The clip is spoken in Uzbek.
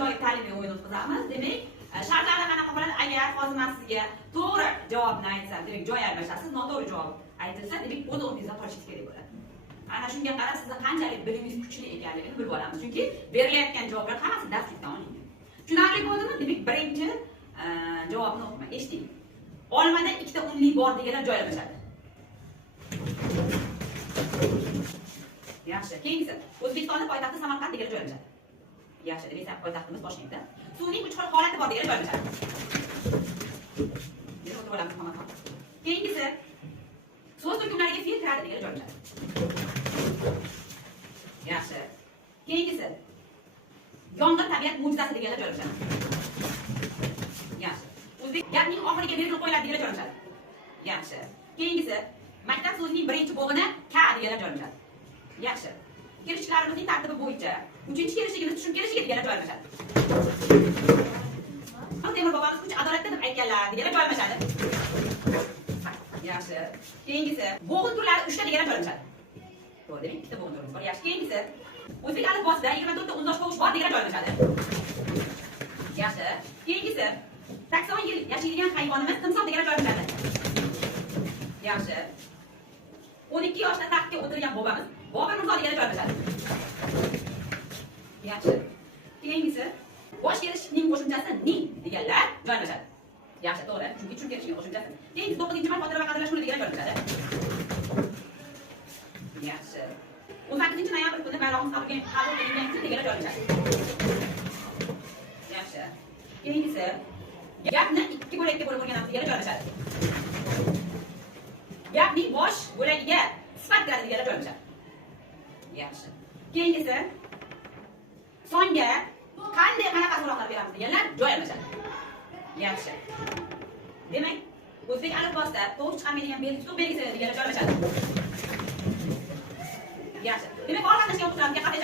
ajoyib ta'limli o'yin o'tkazamiz. Demak, shartlarda qanaqa bo'ladi? Agar hozir men sizga to'g'ri javobni aytsam, demak joy almashasiz, noto'g'ri javob aytilsa, demak o'z o'rningizdan qolishingiz kerak bo'ladi. Ana shunga qarab sizni qanchalik bilingiz kuchli ekanligini bilib olamiz. Chunki berilayotgan javoblar hammasi darslikdan olingan. Tushunarli bo'ldimi? Demak, birinchi javobni o'qima, eshiting. Olmada ikkita unli bor deganlar joy almashadi. Yaxshi. Keyingisi, O'zbekistonning poytaxti Samarqand deganlar joy almashadi. Yaxshi, demak, poytaxtimiz Toshkentda. Suvning uch xil holati bor deganlar joy almashadi. Yana o'tib olamiz Samarqand. Keyingisi, so'z turkumlariga fe'l kiradi deganlar joy almashadi. Yaxshi. Keyingisi, yomg'ir tabiat mo'jizasi deganlar joy almashadi. Yaxshi. O'zbek gapning oxiriga berilib qo'yiladi deganlar joy almashadi. Yaxshi. Keyingisi, maktab so'zining birinchi bo'g'ini ka deganlar joy almashadi. Yaxshi. Kelishishlarimizning tartibi bo'yicha 3-kelishligimiz tushum kelishiga deganlar joy almashadi. Temur bobomiz kuch adolatda deb aytganlar deganlar joy almashadi. Yaxshi. Keyingisi, bo'g'in turlari 3 ta deganlar joy almashadi. To'g'ri, demak, ikkita bo'g'in turimiz bor. Yaxshi. Keyingisi, o'zbek alifbosida 24 ta undosh tovush bor deganlar joy almashadi. Yaxshi. Keyingisi, 80 yil yashaydigan hayvonimiz timsoh deganlar joy almashadi. Yaxshi. 12 yoshda taxtga o'tirgan bobamiz Bobur Mirzo deganlar joy almashadi. Yaxshi. Keyingisi, bosh kelishning qo'shimchasi ning deganlar joy almashadi. Yaxshi, to'g'ri. Chunki chun kelishning qo'shimchasi. Keyingisi 9-marta xotira va qadrlashuvni deganlar joy almashadi. Yaxshi. 18-noyabr kuni bayrog'imiz qabul qilingan kun deganlar joy almashadi. Yaxshi. Keyingisi, gapni ikki bo'lakka bo'lib o'rganamiz deganlar joy almashadi. Gapning bosh bo'lagiga sifat kiradi deganlar joy almashadi. Yaxshi. Keyingisi, songa qanaqa so'roqlar beramiz deganlar joy almashadi. Yaxshi. Demak, o'zbek alifbosida tovush chiqarmaydigan belgi tutuq belgisi deganlar joy almashadi. Yaxshi. Demak, orqalashgan o'quvchilarga qat'iy